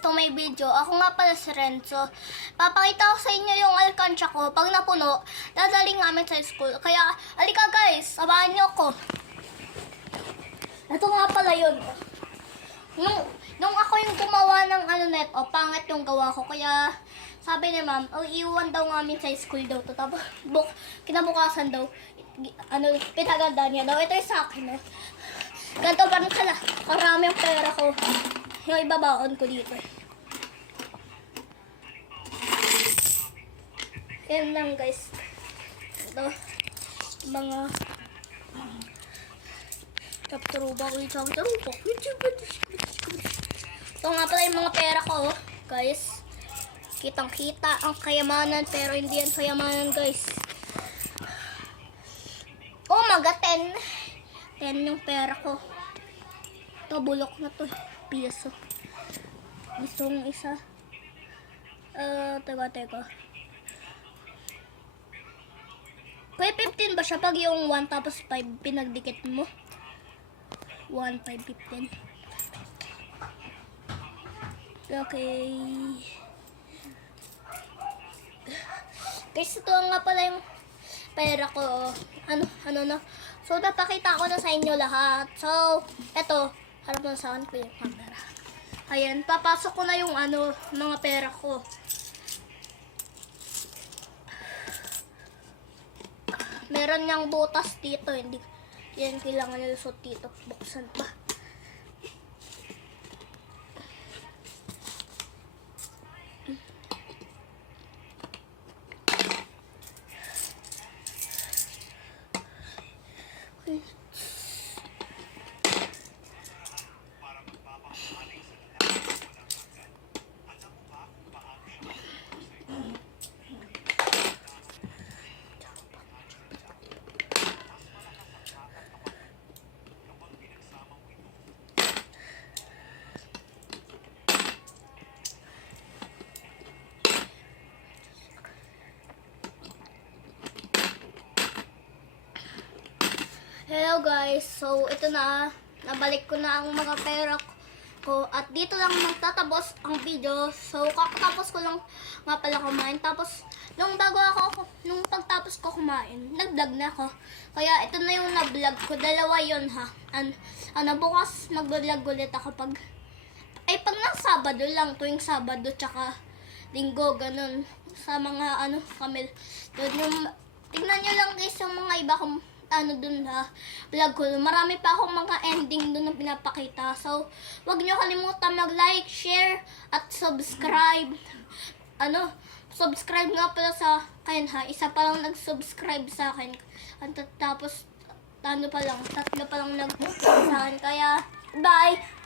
to my video. Ako nga pala si Renzo. Papakita ko sa inyo yung alkansya ko. Pag napuno, dadaling namin sa school. Kaya, alika guys, samahan niyo ko. Ito nga pala yun. Nung ako yung gumawa ng net, pangit yung gawa ko. Kaya, sabi ni ma'am, iiwan daw namin sa school daw to. Tapos, kinabukasan daw, pinaganda niya daw. Ito yung sa akin, Ganito pa rin sila. Karami yung pera ko. Yung ibabaon ko dito. Yan lang guys. Ito. Mga chapteruba. Ito nga pala yung mga pera ko. Guys. Kitang kita ang kayamanan. Pero hindi yan kayamanan guys. Oh mga 10 yung pera ko. Ito, bulok na to. Piso. Gusto kong isa. Teka. Kaya 15 ba siya pag yung 1 tapos 5 pinagdikit mo? 1, 5, 15. Okay. Guys, ito nga pala yung pera ko. Ano na. So, napakita ko na sa inyo lahat. So, eto. Harap na sa akin ko yung camera. Ayan, papasok ko na yung mga pera ko. Meron niyang butas dito. Hindi yan kailangan nilusot dito. Buksan pa. Hello guys, so ito na, nabalik ko na ang mga pera ko at dito lang magtatapos ang video. So kakatapos ko lang nga pala kumain, tapos nung pagtapos ko kumain, nag-vlog na ako. Kaya ito na yung na-vlog ko, dalawa yun ha. Bukas mag-vlog ulit ako pag ng Sabado lang, tuwing Sabado tsaka Linggo, ganun. Sa mga kami, doon yung, tignan nyo lang guys yung mga iba kong dun vlog ko. Marami pa akong mga ending dun na pinapakita. So, wag nyo kalimutan mag-like, share, at subscribe. Subscribe nga pala sa akin ha. Isa pa lang nag-subscribe sa akin. Tapos, tatlo pa lang nag-subscribe sa akin. Kaya, bye!